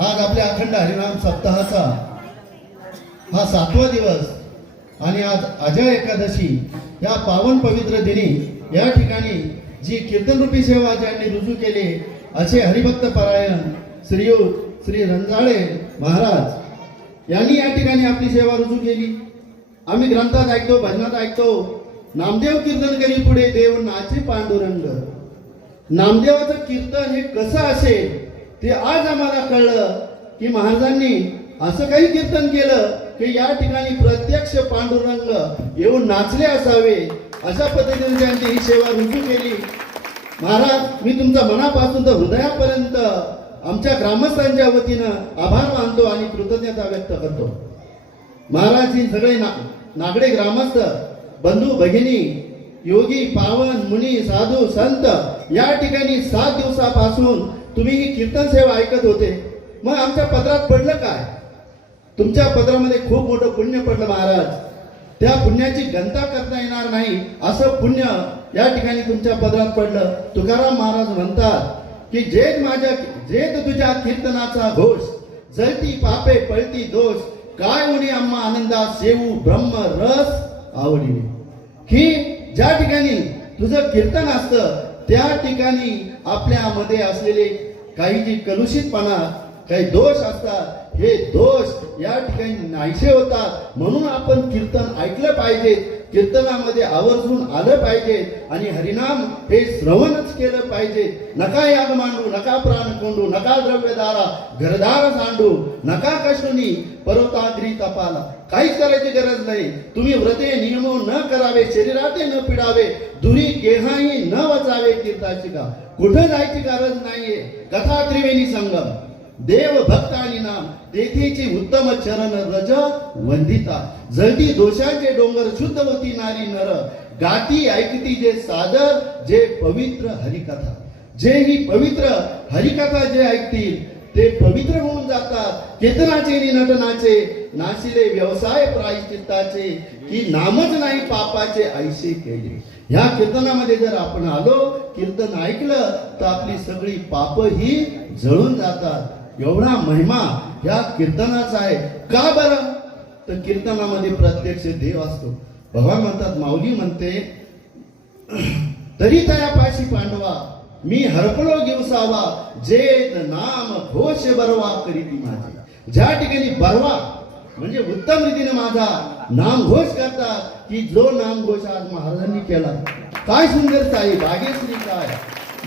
आज आपल्या अखंड हरिनाम सप्ताहाचा हा 7वा दिवस आणि आज अजय एकादशी या पावन पवित्र दिनी या ठिकाणी जी कीर्तनरूपी सेवा ज्यांनी रुजू केली असे हरिभक्त परायण श्री रंजाळे महाराज यांनी या ठिकाणी आपली सेवा रुजू केली. आम्ही ग्रंथात ऐकतो, भजनात ऐकतो, नामदेव कीर्तन करी पुढे देव नाचे पांडुरंग. नामदेवाचं कीर्तन हे कसं असेल ते आज आम्हाला कळलं की महाराजांनी असं काही कीर्तन केलं की या ठिकाणी प्रत्यक्ष पांडुरंग येऊन नाचले असावे. अशा पद्धतीने त्यांची ही सेवा रुजू केली. महाराज, मी तुमचा मनापासून तर हृदयापर्यंत आमच्या ग्रामस्थांच्या वतीनं आभार मानतो आणि कृतज्ञता व्यक्त करतो. महाराज, ही सगळे नागडे ग्रामस्थ बंधू भगिनी, योगी, पावन, मुनी, साधू, संत या ठिकाणी 7 दिवसापासून तुम्ही ही कीर्तन सेवा ऐकत होते. मग आमच्या पदरात पडलं काय? तुमच्या पदरामध्ये खूप मोठं पुण्य पडलं महाराज. त्या पुण्याची गणता करता येणार नाही असं पुण्य या ठिकाणी तुमच्या पदरात पडलं. तुकाराम महाराज म्हणतात की जेत तुझ्या कीर्तनाचा घोष, जळती पापे पळती दोष, काय उणी आम्हा आनंदा सेवू ब्रह्म रस आवडीने. की ज्या ठिकाणी तुझं कीर्तन असतं त्या ठिकाणी आपल्यामध्ये असलेले काही जी कलुषितपणा, काही दोष असतात, हे दोष या ठिकाणी नाहीसे होतात. म्हणून आपण कीर्तन ऐकलं पाहिजे, कीर्तनामध्ये आवर्जून आलं पाहिजे आणि हरिनाम हे श्रवणच केलं पाहिजे. नका याग मांडू, नका प्राण कोंडू, नका द्रव्यदारा घरदार सांडू, नका कष्टुनी पर्वताग्री तपाला. काहीच करायची गरज नाही. तुम्ही व्रते नियम न करावे, शरीराते न पिडावे, दुरी केहाही न वचावे कीर्ताची का. कुठं जायची गरज नाहीये. कथा त्रिवेणी संगम, देव भक्त आणि नाम, तेथेची उत्तम चरण रज वंदिता. जळती दोषांचे डोंगर शुद्ध होती नारी नर, गाती ऐकती जे सादर जे पवित्र हरिकथा. जे ही पवित्र हरिकथा जे ऐकतील ते पवित्र होऊन जातात. कीर्तनाचे नि नटनाचे नाशिले व्यवसाय प्रायश्चित्ताचे, की नामच नाही पापाचे ऐसे केले. ह्या कीर्तनामध्ये जर आपण आलो, कीर्तन ऐकलं तर आपली सगळी पाप ही जळून जातात. एवढा महिमा या कीर्तनाचा आहे. का बरं? तर कीर्तनामध्ये प्रत्यक्ष देव असतो. भगवान म्हणतात, माऊली म्हणते, तरी तया पाशी पांडवा मी हरपलो दिवसावा, जेत नाम घोष बरवा करीती माझे. ज्या ठिकाणी बरवा म्हणजे उत्तम रीतीने माझा नामघोष करतात, की जो नामघोष आज महाराजांनी केला. काय सुंदरता आहे. भाग्यश्री काय,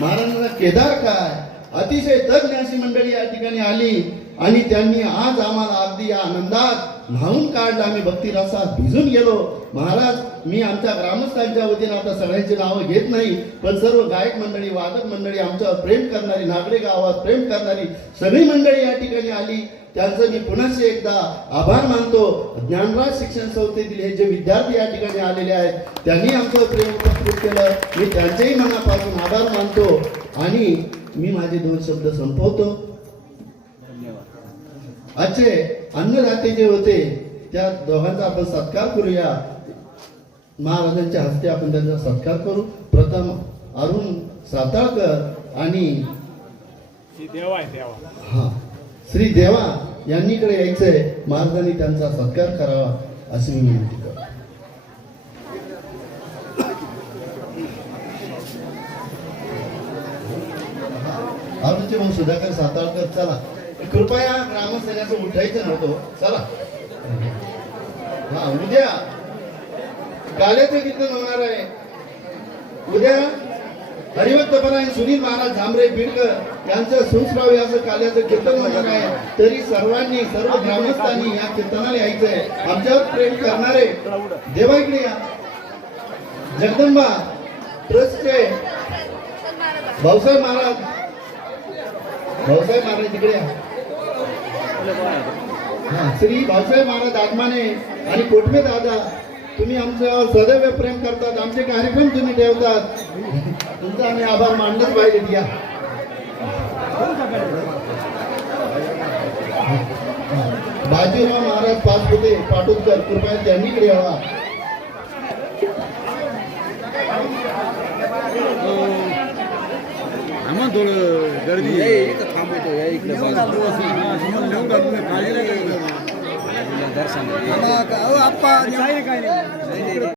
महाराजांना केदार काय, अतिशय तज्ञ अशी मंडळी या ठिकाणी आली आणि त्यांनी आज आम्हाला अगदी या आनंदात न्हावून काढलं. आम्ही भक्ती रसात भिजून गेलो. महाराज, मी आमच्या ग्रामस्थांच्या वतीने आता सगळ्यांची नावं घेत नाही, पण सर्व गायक मंडळी, वादक मंडळी, आमच्यावर प्रेम करणारी, नागडे गावात प्रेम करणारी सगळी मंडळी या ठिकाणी आली. त्यांचं मी पुन्हा एकदा आभार मानतो. ज्ञानराज शिक्षण संस्थेतील हे जे विद्यार्थी या ठिकाणी आलेले आहेत त्यांनी आमचं प्रेम उपस्थित केलं. मी त्यांचेही मनापासून आभार मानतो आणि मी माझे 2 शब्द संपवतो. आजचे अन्नदाते जे होते त्या दोघांचा आपण सत्कार करूया. महाराजांच्या हस्ते आपण त्यांचा सत्कार करू. प्रथम अरुण साताळकर आणि श्री देवा यांनीकडे यायचंय. महाराजांनी त्यांचा सत्कार करावा अशी मी विनंती करतो. आमचे भाऊ सुधाकर साताळकर, चला कृपया ग्रामस्थांचं उठायचं नव्हतं. चला, हा उद्या काल्याचं कीर्तन होणार आहे. उद्या हरिभक्त परायण सुनील महाराज झांबरे बीडकर यांचं सुश्राव्य असं काल्याचं कीर्तन होणार आहे. तरी सर्वांनी, सर्व ग्रामस्थांनी या कीर्तनाला यायचंय. आमच्यावर प्रेम करणारे देवा इकडे या. जगदंबा ट्रस्टचे भाऊसाहेब महाराज, भाऊसाहेब महाराज तिकडे या. श्री भाऊसाहेब महाराज आगमाने आणि कोटमे दादा, तुम्ही आमच्यावर सदैव प्रेम करतात. आमचे कार्यक्रम तुम्ही ठेवतात. तुमचा आम्ही आभार मानलंच पाहिजे. या बाजीराव महाराज पाचपुते पाटोदकर, कृपया त्यांनीकडे यावा. थांबा थोडं गर्दी इथं थांबवतो या इकडे दर्शन